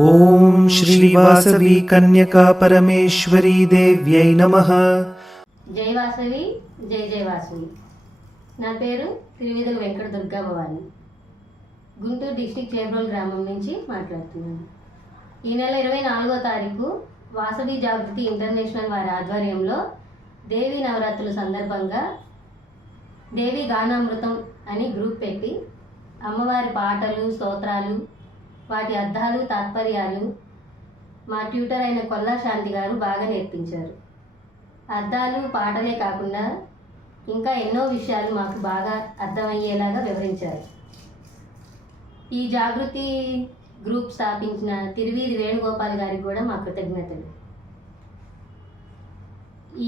ఓం శ్రీవాసవి కన్యకా పరమేశ్వరి దేవ్యై నమ. జై వాసవి జై జై వాసవి. నా పేరు త్రివిధం వెంకట దుర్గా భవాని గుంటూరు డిస్టిక్ చేబ్రోల్ గ్రామం నుంచి మాట్లాడుతున్నాను. ఈ నెల ఇరవై నాలుగో తారీఖు వాసవి జాగృతి ఇంటర్నేషనల్ వారి ఆధ్వర్యంలో దేవి నవరాత్రుల సందర్భంగా దేవి గానామృతం అని గ్రూప్ పెట్టి అమ్మవారి పాటలు స్తోత్రాలు వాటి అర్థాలు తాత్పర్యాలు మా ట్యూటర్ అయిన కొల్లా శాంతి గారు బాగా నేర్పించారు. అర్థాలు పాటలే కాకుండా ఇంకా ఎన్నో విషయాలు మాకు బాగా అర్థమయ్యేలాగా వివరించారు. ఈ జాగృతి గ్రూప్ స్థాపించిన తిరువీధి వేణుగోపాల్ గారికి కూడా మా కృతజ్ఞతలు.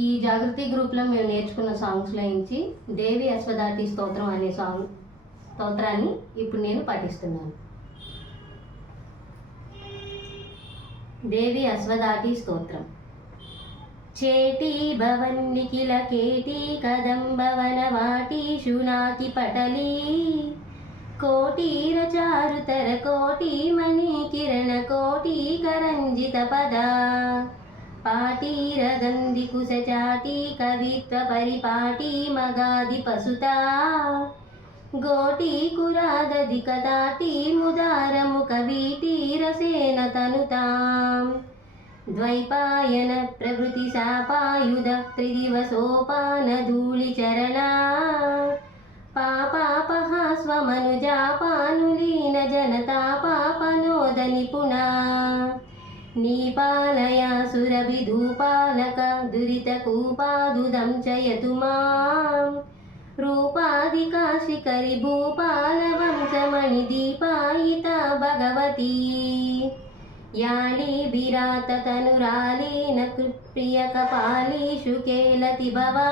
ఈ జాగృతి గ్రూప్లో మేము నేర్చుకున్న సాంగ్స్లో నుంచి దేవి అశ్వదాటి స్తోత్రం అనే సాంగ్ స్తోత్రాన్ని ఇప్పుడు నేను పాటిస్తున్నాను. దేవి అశ్వదాటి స్తోత్రం. చేటీ భవన్నిఖిల కేటి కదంబవన వాటి శునాతి పటలి. కోటీర చారుతర కోటి మణి కిరణ కోటి కరంజిత పద. పాటీర గంధి కుశ చాటి కవిత్వ పరిపాటి మగాది పసుతా. గోటి కురాదది కదాటి ముదారము కవీటి రసేన తనుతాం. ద్వైపాయన ప్రభృతి శాపాయుధ త్రిదివసోపాన ధూళి చరణా. పాపాపహ స్వమనుజాపానులీన జనతా పాపనోద నిపుణా. నీపాలయ సురభిధూపాలక దురితకూపాదుదం చయతు మాం రూపాదికా శిఖరి భూపాల వంశమణి దీపాయిత భగవతి. యాళీ విరాత తనురాలీన కృప్రియ కపాలీషు కేలతి భవా.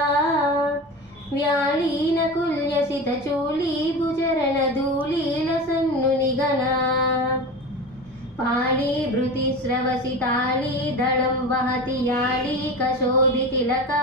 వ్యాళీన కుల్యసిత చూళీ భుజరణ ధూళీల సన్ను నిగణా. పాళీ భృతి స్రవసి తాళీ దళం వహతి యాళీ కశోభి తిలకా.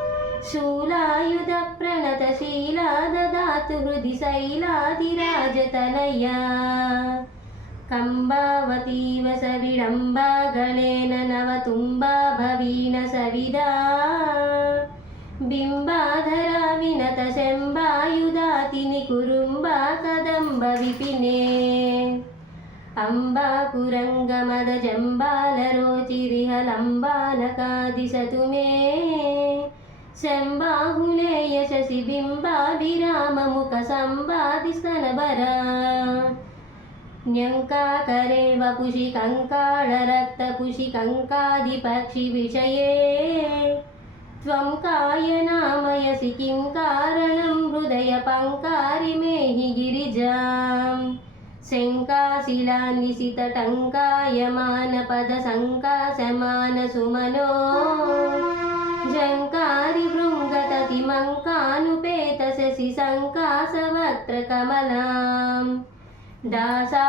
శూలాయుధ ప్రణత దాతు హృది శైలాదిరాజతనయ్యా కంబావతీవ సవిడంబా గణేన నవతుంబా భవీన సవిదా. బింబాధరా వినత శంబాయుధాతిని కురుంబా కదంబ విపినే. అంబాకురంగమద జంబాల జంబాలరోచిరిహలంబానకాదిశతు మే శంబాహులే యశసి బింబాభిరామముఖ సంవాది స్తనబర న్యంకాకరే వపుషి కంకాళరక్తపుషి కంకాది పక్షి విషయే. త్వం కాయనామయసి కిం కారణం హృదయ పంకారి మేహి గిరిజాం. శంకాశిలానిశితటంకాయమాన పద సంకాశమాన సుమనో జంకా మతిమంకానుపేతశశి కమలా దాసాయమాననుహమాసా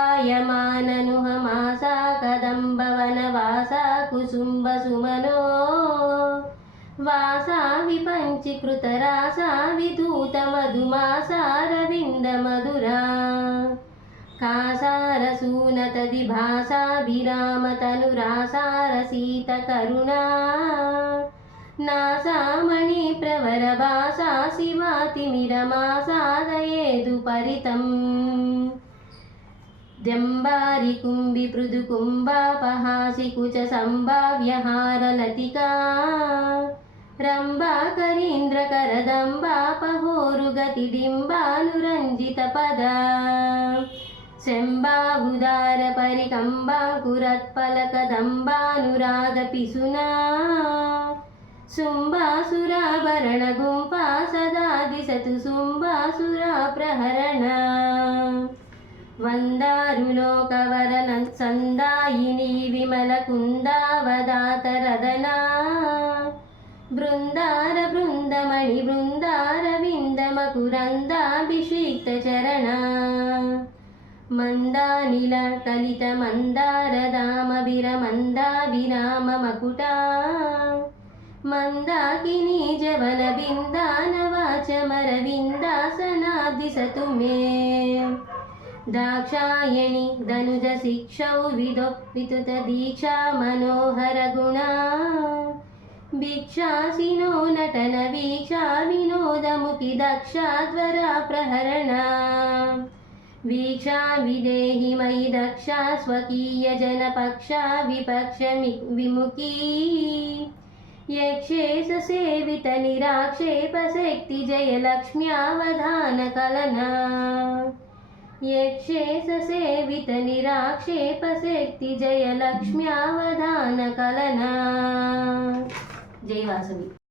కదంబవన వాసా కుసుంబ సుమనో వాసా విపంచీకృత రాసా విధూత మధుమాసా రవింద మధురా కాసారసూనతది భాసాభిరామతనురాసారసీత కరుణా నాసామణి ప్రవర భాషా శివాతిమిరమాసాదయేదు పరితం. జంబారి కుంభి పృదు కుంభాపహాసి కుచ సంభావ్యహారలతికా పద. శంబాబుదార పరికంబాకురత్పలకదంబానురాగ పిసునా. చతుసుంబాసుర ప్రహరణ వందారులోకవరణ సందాయిని విమల కుందావదాతరదనా బృందార బృందమణి బృందార విందమకురందాభిషిక్త చరణ మందానిల కలిత మందార దామ విరమందా విరామ మకుటా మందాకిని జవన బిందాన వాచమర సతు మే దాక్షాయణి ధనుజ శిక్షౌ విదో వితుత దీక్షా మనోహర గుణా. భిక్షాసినో నటన వీక్షా వినోదముఖి దక్షాద్వరా ప్రహరణ. వీక్షా విదేహి మయి దక్షా స్వకీయ జనపక్షా విపక్ష విముఖీ. यक्षेश सेवित निराक्षेप शक्ति जयलक्ष्म्यावधान कलना यक्षेश सेवित जय वासवी